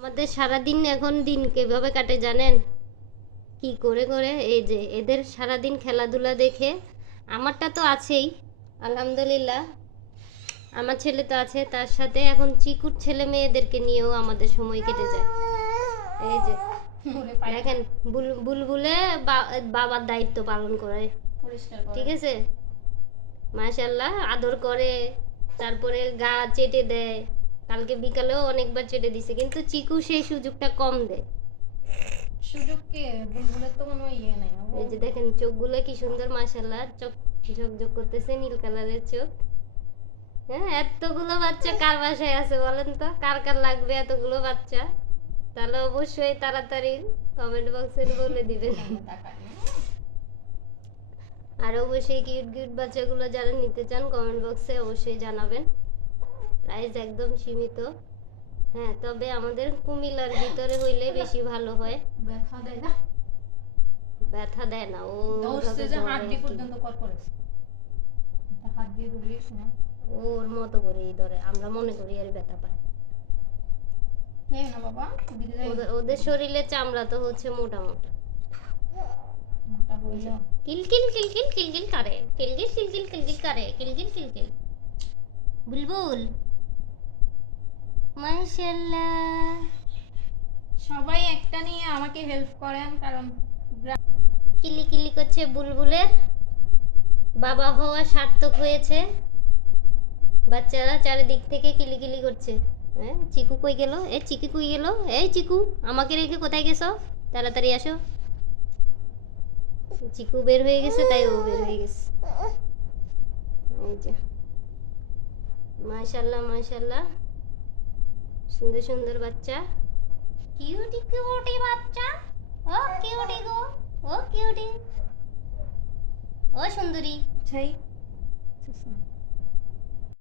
আমাদের সারাদিন এখন দিন কিভাবে কাটে জানেন? কি করে করে এই যে এদের সারাদিন খেলাধুলা দেখে, আমারটা তো আছেই আলহামদুলিল্লাহ, আমার ছেলে তো আছে, তার সাথে এখন চিকুর ছেলে মেয়েদেরকে নিয়েও আমাদের সময় কেটে যায়। এই যে দেখেন বুলবুলে বাবার দায়িত্ব পালন করে, ঠিক আছে, মাশাআল্লাহ আদর করে, তারপরে গা চেটে দেয়, কালকে বিকালেও অনেকবার চেটে দিছে, কিন্তু চিকু সেই সুযোগটা কম দেয়। সুযোগ কে বুলবুলের তো কোনো ইয়ে নাই। এই যে দেখেন চোখগুলো কি সুন্দর, মাশাআল্লাহ, চোখ ঝকঝক করতেছে, নীল কালারের চোখ। হ্যাঁ, এতগুলো বাচ্চা কার বাসায় আছে বলেন তো, কার কার লাগবে এতগুলো বাচ্চা? তাহলে অবশ্যই তাড়াতাড়ি কমেন্ট বক্সে বলে দিবেন। আর অবশ্যই কিউট কিউট বাচ্চাগুলো যারা নিতে চান কমেন্ট বক্সে অবশ্যই জানাবেন, প্রাইস একদম সীমিত। হ্যাঁ, তবে আমাদের কুমিল্লার ভিতরে হইলে বেশি ভালো হয়। ব্যথা দেয় না, ব্যথা দেয় না, ও দৌড়ছে যে হাড্ডি পর্যন্ত কর করেছে, হাত দিয়ে ধরিস না, ওর মতো করেই ধরে, আমরা মনে করি আর ব্যথা পায়। নেই না বাবা, ওদের শরীরে চামড়া তো হচ্ছে মোটা মোটা, মোটা হইল কিলকিল কিলকিল কিলকিল করে, কিলকিল কিলকিল কিলকিল করে, কিলকিল কিলকিল। বুলবুল মাশাআল্লাহ। সবাই একটা নিয়ে আমাকে হেল্প করেন, কারণ কিলি কিলি করছে, বুলবুলের বাবা হওয়া সার্থক হয়েছে, বাচ্চারা চারিদিক থেকে কিলিকিলি করছে। হ্যাঁ, চিকু কই গেল? এই চিকু কই গেল? এই চিকু, আমাকে রেখে কোথায় গেছো? তাড়াতাড়ি আসো। চিকু বের হয়ে গেছে, তাই ও বের হয়ে গেছে। এই যে মাশাআল্লাহ মাশাআল্লাহ, সুন্দর সুন্দর বাচ্চা, কিউটি কিউটি বাচ্চা। ও কিউটি গো, ও কিউটি, ও সুন্দরী। সেই